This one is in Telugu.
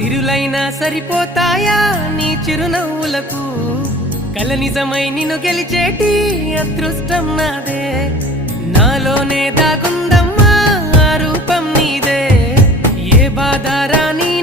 సిరులైనా సరిపోతాయా నీ చిరునవ్వులకు కల నిజమై నిన్ను గెలిచేటి అదృష్టం నాదే నాలోనే దాగుందమ్మా ఆ రూపం నీదే ఏ బాధ రాని